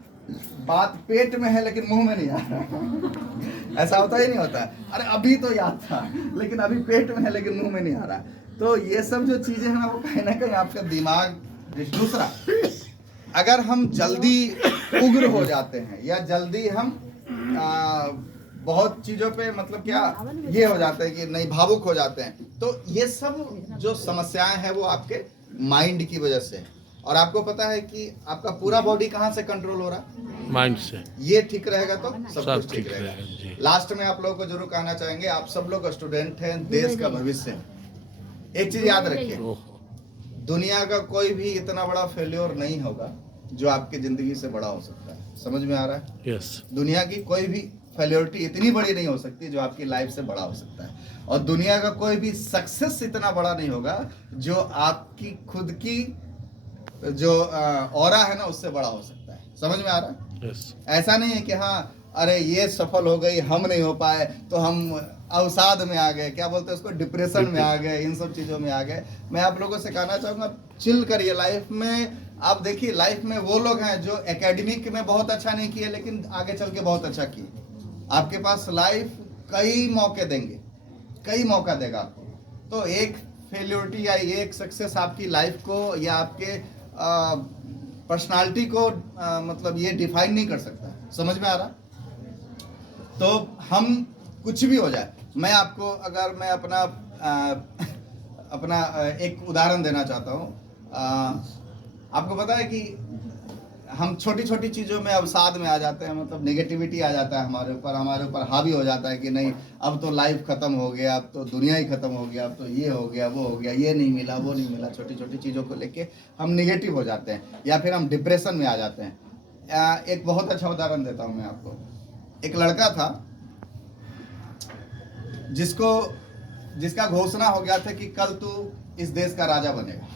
बात पेट में है लेकिन मुंह में नहीं आ रहा। ऐसा होता ही नहीं होता है? अरे अभी तो याद था लेकिन अभी पेट में है लेकिन मुंह में नहीं आ रहा। तो ये सब जो चीज़ें हैं ना, वो कहीं ना कहीं आपका दिमाग। दूसरा, अगर हम जल्दी उग्र हो जाते हैं या जल्दी हम बहुत चीज़ों पे मतलब क्या ये हो जाता है कि नहीं भावुक हो जाते हैं, तो ये सब जो समस्याएं हैं वो आपके माइंड की वजह से है। और आपको पता है कि आपका पूरा बॉडी कहाँ से कंट्रोल हो रहा है? माइंड से। ये ठीक रहेगा तो सब सब कुछ ठीक ठीक रहेगा। रहेगा, जी। लास्ट में आप लोगों को जरूर कहना चाहेंगे, आप सब लोग स्टूडेंट हैं, देश का भविष्य है। एक चीज याद रखिए, ओहो। दुनिया का कोई भी इतना बड़ा फेल्योर नहीं होगा जो आपकी जिंदगी से बड़ा हो सकता है। समझ में आ रहा है? यस। दुनिया की कोई भी फेल्योरिटी इतनी बड़ी नहीं हो सकती जो आपकी लाइफ से बड़ा हो सकता है, और दुनिया का कोई भी सक्सेस इतना बड़ा नहीं होगा जो आपकी खुद की जो ऑरा है ना उससे बड़ा हो सकता है। समझ में आ रहा है? यस। ऐसा नहीं है कि हाँ अरे ये सफल हो गई हम नहीं हो पाए तो हम अवसाद में आ गए, क्या बोलते हैं उसको, डिप्रेशन में आ गए, इन सब चीज़ों में आ गए। मैं आप लोगों से कहना चाहूँगा चिल करिए लाइफ में। आप देखिए लाइफ में वो लोग हैं जो एकेडमिक में बहुत अच्छा नहीं किए लेकिन आगे चल के बहुत अच्छा किए। आपके पास लाइफ कई मौके देंगे, कई मौका देगा आपको। तो एक फेल्योरिटी या एक सक्सेस आपकी लाइफ को या आपके पर्सनालिटी को मतलब ये डिफाइन नहीं कर सकता। समझ में आ रहा? तो हम कुछ भी हो जाए, मैं आपको अगर मैं अपना एक उदाहरण देना चाहता हूँ। आपको पता है कि हम छोटी छोटी चीज़ों में अवसाद में आ जाते हैं, मतलब नेगेटिविटी आ जाता है हमारे ऊपर हावी हो जाता है कि नहीं अब तो लाइफ ख़त्म हो गया, अब तो दुनिया ही ख़त्म हो गया, अब तो ये हो गया वो हो गया, ये नहीं मिला वो नहीं मिला। छोटी छोटी चीज़ों को लेके हम निगेटिव हो जाते हैं या फिर हम डिप्रेशन में आ जाते हैं। एक बहुत अच्छा उदाहरण देता हूँ मैं आपको। एक लड़का था जिसका घोषणा हो गया था कि कल तू इस देश का राजा बनेगा,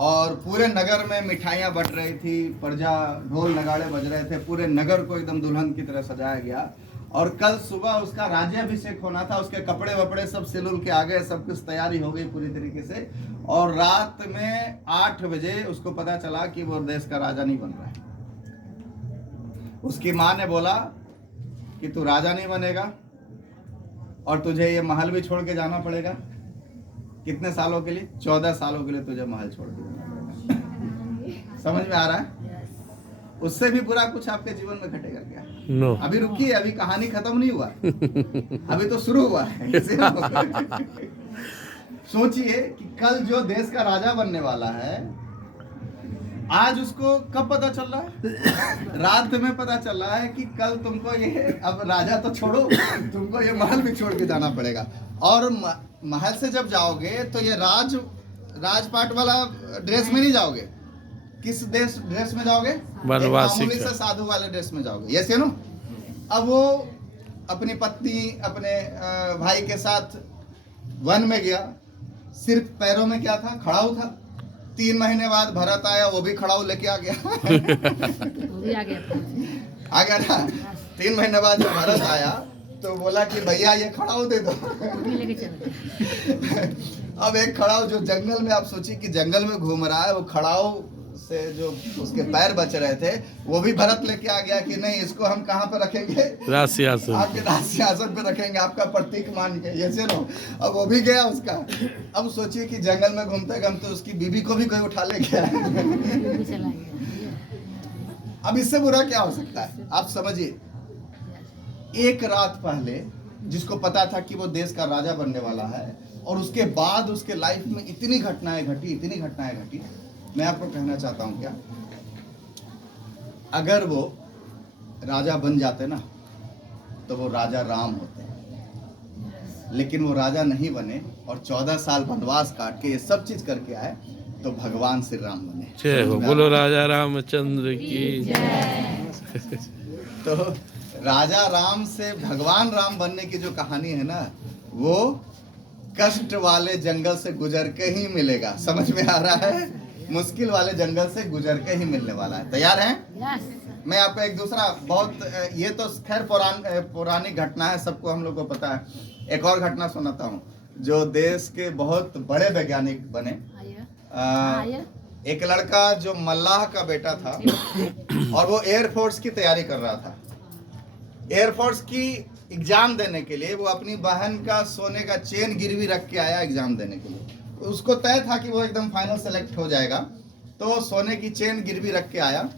और पूरे नगर में मिठाइयाँ बट रही थी, प्रजा ढोल नगाड़े बज रहे थे, पूरे नगर को एकदम दुल्हन की तरह सजाया गया। और कल सुबह उसका राज्याभिषेक होना था, उसके कपड़े वपड़े सब सिलुल के आ गए, सब कुछ तैयारी हो गई पूरी तरीके से। और रात में 8 बजे उसको पता चला कि वो देश का राजा नहीं बन रहा है। उसकी माँ ने बोला कि तू राजा नहीं बनेगा और तुझे ये महल भी छोड़ के जाना पड़ेगा। कितने सालों के लिए? 14 सालों के लिए तुझे महल छोड़ के जाना पड़ेगा। समझ में आ रहा है? उससे भी बुरा कुछ आपके जीवन में घटेगा क्या? नो। अभी रुकिए, अभी कहानी खत्म नहीं हुआ, अभी तो शुरू हुआ है। सोचिए कि कल जो देश का राजा बनने वाला है, आज उसको कब पता चल रहा है? रात में पता चल रहा है कि कल तुमको ये, अब राजा तो छोड़ो, तुमको ये महल भी छोड़ के जाना पड़ेगा। और महल से जब जाओगे तो ये राजपाट वाला ड्रेस में नहीं जाओगे। किस ड्रेस में जाओगे? बनवासी मामूली से साधु वाले ड्रेस में जाओगे। Yes no? अब वो अपनी पत्नी अपने भाई के साथ वन में गया, सिर्फ पैरों में क्या था? खड़ाऊ था। 3 महीने बाद भरत आया, वो भी खड़ाऊ लेके आ गया। वो भी आ गया ना। 3 महीने बाद जब भरत आया तो बोला कि भैया ये खड़ाऊ दे दो। लेके चल। अब एक खड़ाऊ जो जंगल में, आप सोचिए कि जंगल में घूम रहा है, वो खड़ाऊ से जो उसके पैर बच रहे थे वो भी भरत लेके आ गया कि नहीं इसको हम कहाँ पे रखेंगे? राजसिंहासन। आपके राजसिंहासन पे रखेंगे, आपका प्रतीक मान के। ये सुनो, अब वो भी गया उसका। अब सोचिए कि जंगल में घूमते घूमते उसकी बीबी को भी कोई उठा ले गया। भी चला गया। अब इससे बुरा क्या हो सकता है? आप समझिए, एक रात पहले जिसको पता था कि वो देश का राजा बनने वाला है, और उसके बाद उसके लाइफ में इतनी घटनाएं घटी। मैं आपको कहना चाहता हूं क्या, अगर वो राजा बन जाते ना तो वो राजा राम होते, लेकिन वो राजा नहीं बने और 14 साल वनवास काट के ये सब चीज करके आए तो भगवान श्री राम बने। जय हो, बोलो राजा रामचंद्र की। तो राजा राम से भगवान राम बनने की जो कहानी है ना, वो कष्ट वाले जंगल से गुजर के ही मिलेगा। समझ में आ रहा है? मुश्किल वाले जंगल से गुजर के ही मिलने वाला है। तैयार हैं? यस। मैं आपको एक दूसरा बहुत, ये तो खैर पौराणिक घटना है, सबको हम लोग को पता है। एक और घटना सुनाता हूँ जो देश के बहुत बड़े वैज्ञानिक बने। एक लड़का जो मल्लाह का बेटा था और वो एयरफोर्स की तैयारी कर रहा था। एयरफोर्स की एग्जाम देने के लिए वो अपनी बहन का सोने का चेन गिरवी रख के आया एग्जाम देने के लिए। उसको तय था कि वो एकदम फाइनल सेलेक्ट हो जाएगा, तो सोने की चेन गिरवी रख के आया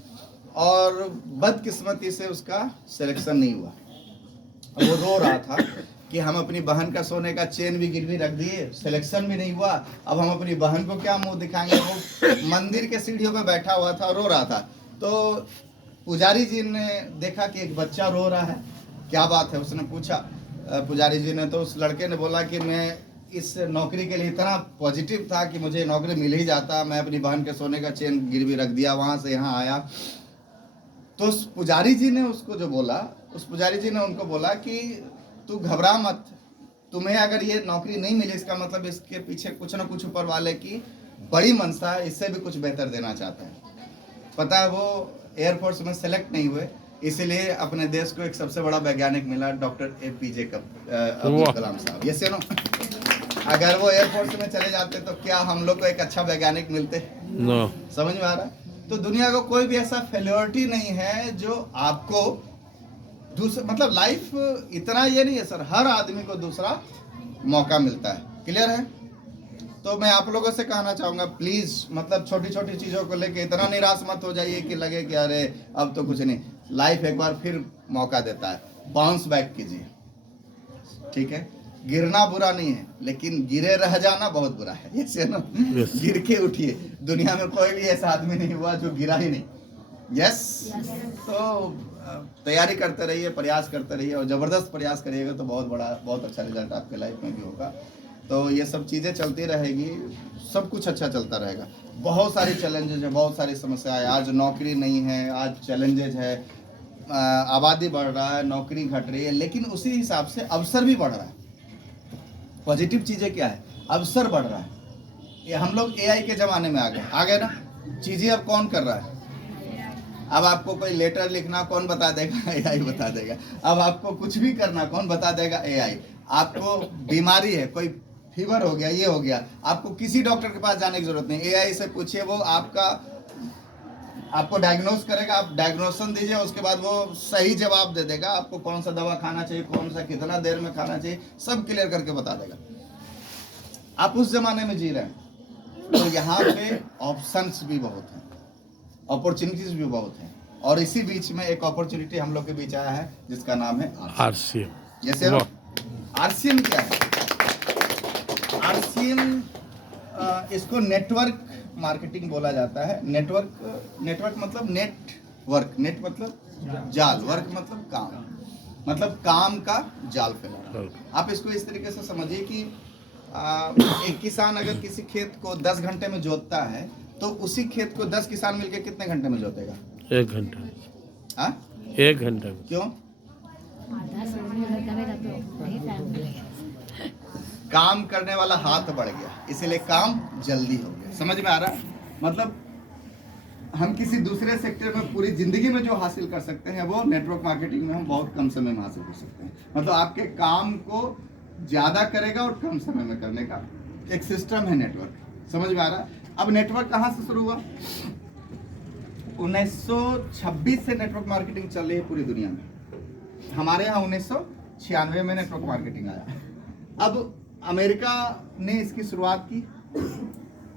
और बदकिस्मती से उसका सिलेक्शन नहीं हुआ। अब वो रो रहा था कि हम अपनी बहन का सोने का चेन भी गिरवी रख दिए, सिलेक्शन भी नहीं हुआ, अब हम अपनी बहन को क्या मुंह दिखाएंगे। वो मंदिर के सीढ़ियों पे बैठा हुआ था, रो रहा था। तो पुजारी जी ने देखा कि एक बच्चा रो रहा है, क्या बात है? उसने पूछा पुजारी जी ने, तो उस लड़के ने बोला कि मैं इस नौकरी के लिए इतना पॉजिटिव था कि मुझे नौकरी मिल ही जाता, मैं अपनी बहन के सोने का चेन गिरवी रख दिया, वहाँ से यहाँ आया। तो उस पुजारी जी ने उसको जो बोला, उस पुजारी जी ने उनको बोला कि तू घबरा मत, तुम्हें अगर ये नौकरी नहीं मिली इसका मतलब इसके पीछे कुछ ना कुछ ऊपर वाले की बड़ी मनसा है, इससे भी कुछ बेहतर देना चाहता है। पता है वो एयरफोर्स में सेलेक्ट नहीं हुए, इसीलिए अपने देश को एक सबसे बड़ा वैज्ञानिक मिला, डॉक्टर APJ अब्दुल कलाम साहब। ये सुनो, अगर वो एयरफोर्स में चले जाते तो क्या हम लोग को एक अच्छा वैज्ञानिक मिलते? नो। समझ में आ रहा है? तो दुनिया को कोई भी ऐसा फेल्योरिटी नहीं है जो आपको दूसरा मतलब लाइफ इतना ये नहीं है सर, हर आदमी को दूसरा मौका मिलता है। क्लियर है? तो मैं आप लोगों से कहना चाहूँगा प्लीज़ मतलब छोटी छोटी चीज़ों को लेके इतना निराश मत हो जाइए कि लगे कि अरे अब तो कुछ नहीं। लाइफ एक बार फिर मौका देता है, बाउंस बैक कीजिए। ठीक है, गिरना बुरा नहीं है, लेकिन गिरे रह जाना बहुत बुरा है। ये ना, गिर के उठिए। दुनिया में कोई भी ऐसा आदमी नहीं हुआ जो गिरा ही नहीं। यस, तो तैयारी करते रहिए, प्रयास करते रहिए, और ज़बरदस्त प्रयास करिएगा तो बहुत अच्छा रिजल्ट आपके लाइफ में भी होगा। तो ये सब चीज़ें चलती रहेगी, सब कुछ अच्छा चलता रहेगा। बहुत सारी चैलेंजेज है, बहुत सारी समस्याएं। आज नौकरी नहीं है, आज चैलेंजेज है, आबादी बढ़ रहा है, नौकरी घट रही है, लेकिन उसी हिसाब से अवसर भी बढ़ रहा है। पॉजिटिव चीज़ें क्या है? अवसर बढ़ रहा है। ये हम लोग एआई के ज़माने में आ गए ना। चीज़ें अब कौन कर रहा है? अब आपको कोई लेटर लिखना कौन बता देगा? एआई बता देगा। अब आपको कुछ भी करना कौन बता देगा? एआई। आपको बीमारी है, कोई फीवर हो गया, ये हो गया, आपको किसी डॉक्टर के पास जाने की जरूरत नहीं। एआई से पूछिए, वो आपको डायग्नोस करेगा, आप डायग्नोसन दीजिए, उसके बाद वो सही जवाब दे देगा। आपको कौन सा दवा खाना चाहिए, कौन सा कितना देर में खाना चाहिए, सब क्लियर करके बता देगा। आप उस जमाने में जी रहे हैं। तो यहाँ पे ऑप्शंस भी बहुत हैं, अपॉर्चुनिटीज भी बहुत हैं, और इसी बीच में एक अपॉर्चुनिटी हम लोग के बीच आया है जिसका नाम है आरसीएम। जैसे आरसीएम क्या है? आरसीएम इसको नेटवर्क मार्केटिंग बोला जाता है। नेटवर्क मतलब नेटवर्क, नेट मतलब जाल, वर्क मतलब काम, मतलब काम का जाल फैलाना। आप इसको इस तरीके से समझिए कि एक किसान अगर किसी खेत को 10 घंटे में जोतता है, तो उसी खेत को 10 किसान मिलकर कितने घंटे में जोतेगा? 1 घंटा। हाँ, 1 घंटा में। क्यों? आधा से उधर करेगा तो नहीं टाइम मिलेगा। काम करने वाला हाथ बढ़ गया, इसीलिए काम जल्दी हो गया। समझ में आ रहा है? मतलब हम किसी दूसरे सेक्टर में पूरी जिंदगी में जो हासिल कर सकते हैं, वो नेटवर्क मार्केटिंग में हम बहुत कम समय में हासिल कर सकते हैं। मतलब आपके काम को ज़्यादा करेगा और कम समय में करने का एक सिस्टम है नेटवर्क। समझ में आ रहा है? अब नेटवर्क कहाँ से शुरू हुआ? 1926 से नेटवर्क मार्केटिंग चल रही है पूरी दुनिया में। हमारे यहाँ 1996 में नेटवर्क मार्केटिंग आया। अब अमेरिका ने इसकी शुरुआत की।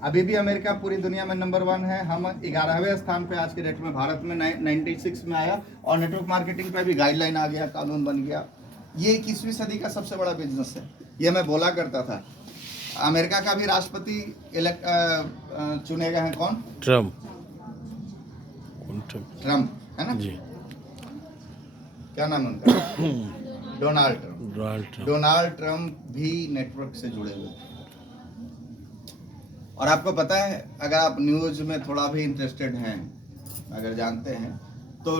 अभी भी अमेरिका पूरी दुनिया में नंबर 1 है। हम 11वें स्थान पे आज के डेट में भारत में 96 में आया, और नेटवर्क मार्केटिंग पे भी गाइडलाइन आ गया, कानून बन गया। ये 21वीं सदी का सबसे बड़ा बिजनेस है। ये मैं बोला करता था। अमेरिका का भी राष्ट्रपति चुने गए हैं कौन? ट्रम्प है ना जी। क्या नाम है उनका? Donald Trump. डोनाल्ड ट्रम्प भी नेटवर्क से जुड़े हुए हैं। और आपको पता है, अगर आप न्यूज़ में थोड़ा भी इंटरेस्टेड हैं, अगर जानते हैं, तो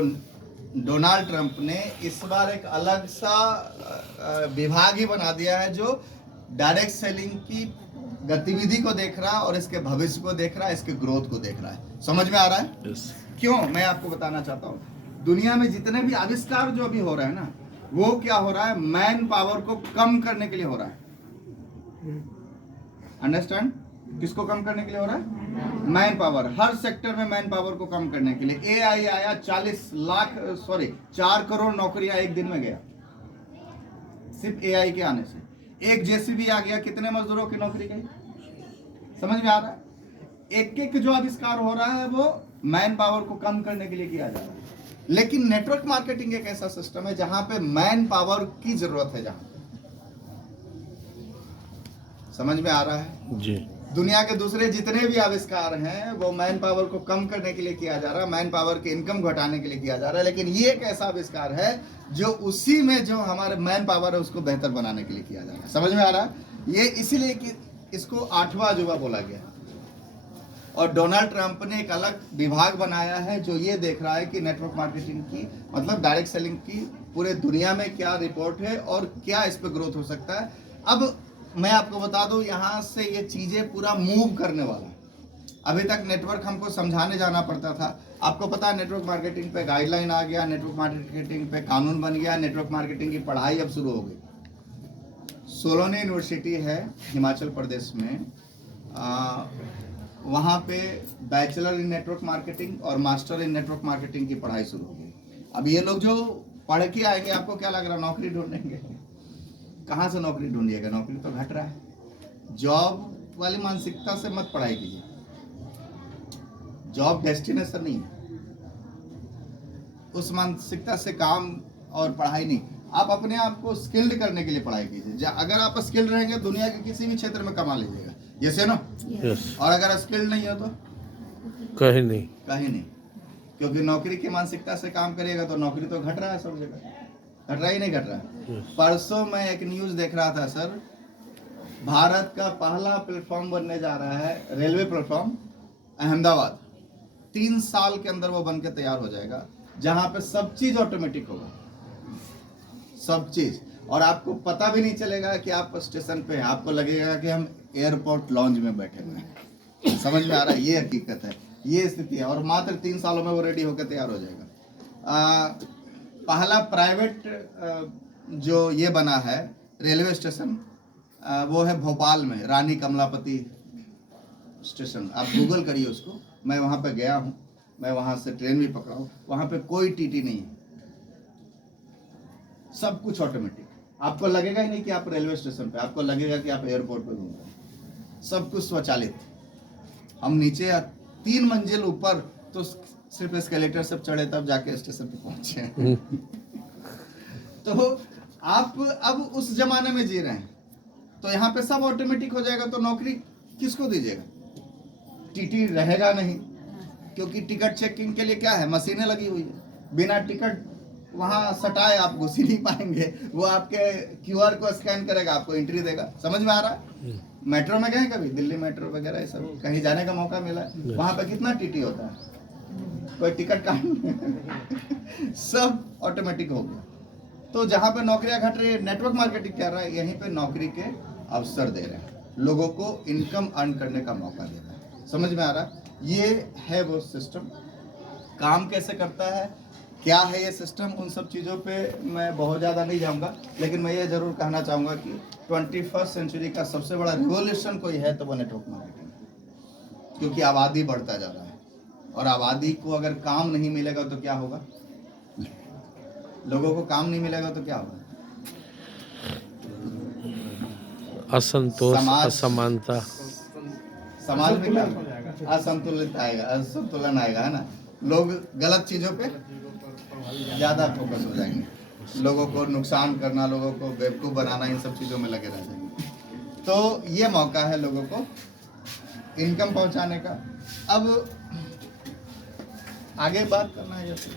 डोनाल्ड ट्रम्प ने इस बार एक अलग सा विभाग ही बना दिया है जो डायरेक्ट सेलिंग की गतिविधि को देख रहा है, और इसके भविष्य को देख रहा है, इसके ग्रोथ को देख रहा है। समझ में आ रहा है? क्यों? मैं आपको बताना चाहता हूँ। दुनिया में जितने भी आविष्कार जो अभी हो रहे हैं ना, वो क्या हो रहा है? मैन पावर को कम करने के लिए हो रहा है। अंडरस्टैंड? किसको कम करने के लिए हो रहा है? Manpower. हर सेक्टर में मैन पावर को कम करने के लिए एआई आया। 4 करोड़ नौकरियां एक दिन में गया, सिर्फ एआई के आने से। एक जेसीबी आ गया, कितने मजदूरों की नौकरी गई? समझ में आ रहा है? एक जो आविष्कार हो रहा है वो मैन पावर को कम करने के लिए किया जा रहा है। लेकिन नेटवर्क मार्केटिंग एक ऐसा सिस्टम है जहां पे मैन पावर की जरूरत है। जहां समझ में आ रहा है जी? दुनिया के दूसरे जितने भी आविष्कार हैं वो मैन पावर को कम करने के लिए किया जा रहा है, मैन पावर की इनकम घटाने के लिए किया जा रहा है। लेकिन ये एक ऐसा आविष्कार है जो उसी में जो हमारे मैन पावर है उसको बेहतर बनाने के लिए किया जा रहा है। समझ में आ रहा है? ये इसीलिए कि इसको 8वां अजूबा बोला गया। और डोनाल्ड ट्रंप ने एक अलग विभाग बनाया है जो ये देख रहा है कि नेटवर्क मार्केटिंग की, मतलब डायरेक्ट सेलिंग की पूरे दुनिया में क्या रिपोर्ट है और क्या इस पर ग्रोथ हो सकता है। अब मैं आपको बता दूं, यहाँ से ये चीज़ें पूरा मूव करने वाला है। अभी तक नेटवर्क हमको समझाने जाना पड़ता था। आपको पता है नेटवर्क मार्केटिंग पे गाइडलाइन आ गया, नेटवर्क मार्केटिंग पे कानून बन गया, नेटवर्क मार्केटिंग की पढ़ाई अब शुरू हो गई। सोलोनी यूनिवर्सिटी है हिमाचल प्रदेश में, वहाँ पे बैचलर इन नेटवर्क मार्केटिंग और मास्टर इन नेटवर्क मार्केटिंग की पढ़ाई शुरू हो गई। अब ये लोग जो पढ़ के आएंगे, आपको क्या लग रहा है नौकरी ढूंढेंगे? कहाँ से नौकरी ढूंढिएगा? नौकरी तो घट रहा है। जॉब वाली मानसिकता से मत पढ़ाई कीजिए। जॉब डेस्टिनेशन नहीं है, उस मानसिकता से काम और पढ़ाई नहीं। आप अपने आप को स्किल्ड करने के लिए पढ़ाई कीजिए। अगर आप स्किल्ड रहेंगे दुनिया के किसी भी क्षेत्र में कमा लीजिएगा, जैसे ना। यस, और अगर स्किल्ड नहीं हो तो कहीं नहीं। कहीं नहीं, क्योंकि नौकरी की मानसिकता से काम करिएगा तो नौकरी तो घट रहा है सब जगह। घट रहा ही नहीं घट रहा है। परसों मैं एक न्यूज देख रहा था सर, भारत का पहला प्लेटफॉर्म बनने जा रहा है, रेलवे प्लेटफॉर्म, अहमदाबाद। 3 साल के अंदर वो बन के तैयार हो जाएगा, जहां पे सब चीज ऑटोमेटिक होगा, सब चीज। और आपको पता भी नहीं चलेगा कि आप स्टेशन पे हैं, आपको लगेगा कि हम एयरपोर्ट लॉन्ज में बैठे हुए हैं। समझ में आ रहा है? ये हकीकत है, ये स्थिति है। और मात्र 3 सालों में वो रेडी होकर तैयार हो जाएगा। पहला प्राइवेट जो ये बना है रेलवे स्टेशन, वो है भोपाल में, रानी कमलापति स्टेशन। आप गूगल करिए उसको, मैं वहाँ पे गया हूँ, मैं वहाँ से ट्रेन भी पकड़ा हूँ। वहाँ पे कोई टीटी नहीं है, सब कुछ ऑटोमेटिक। आपको लगेगा ही नहीं कि आप रेलवे स्टेशन पे, आपको लगेगा कि आप एयरपोर्ट पे घूम रहे हैं। सब कुछ स्वचालित। हम नीचे 3 मंजिल ऊपर तो सिर्फ एस्केलेटर से चढ़े, तब जाके स्टेशन पे पहुंचे। तो आप अब उस जमाने में जी रहे हैं, तो यहाँ पे सब ऑटोमेटिक हो जाएगा, तो नौकरी किसको दीजिएगा? टीटी रहेगा नहीं, क्योंकि टिकट चेकिंग के लिए क्या है, मशीनें लगी हुई है। बिना टिकट वहाँ सटाए आप घुस ही नहीं पाएंगे। वो आपके QR को स्कैन करेगा, आपको एंट्री देगा। समझ में आ रहा है? मेट्रो में गए कभी? दिल्ली मेट्रो वगैरह ये सब कहीं जाने का मौका मिला है? वहाँ पे कितना टीटी होता है, कोई टिकट का सब ऑटोमेटिक हो गया। तो जहाँ पे नौकरियां घट रही है, नेटवर्क मार्केटिंग क्या रहा है, यहीं पे नौकरी के अवसर दे रहे हैं, लोगों को इनकम अर्न करने का मौका दे रहा है। समझ में आ रहा है? ये है वो सिस्टम। काम कैसे करता है, क्या है ये सिस्टम, उन सब चीज़ों पे मैं बहुत ज़्यादा नहीं जाऊँगा, लेकिन मैं ये ज़रूर कहना चाहूँगा कि 21st सेंचुरी का सबसे बड़ा रिवॉल्यूशन कोई है तो वो नेटवर्क मार्केटिंग। क्योंकि आबादी बढ़ता जा रहा है, और आबादी को अगर काम नहीं मिलेगा तो क्या होगा? लोगों को काम नहीं मिलेगा तो क्या होगा? असंतोष, असमानता, समाज में क्या होगा? असंतुलित आएगा, असंतुलन आएगा, है ना। लोग गलत चीज़ों पे ज़्यादा फोकस हो जाएंगे, लोगों को नुकसान करना, लोगों को बेवकूफ़ बनाना, इन सब चीज़ों में लगे रह जाएंगे। तो ये मौका है लोगों को इनकम पहुंचाने का। अब आगे बात करना है जैसे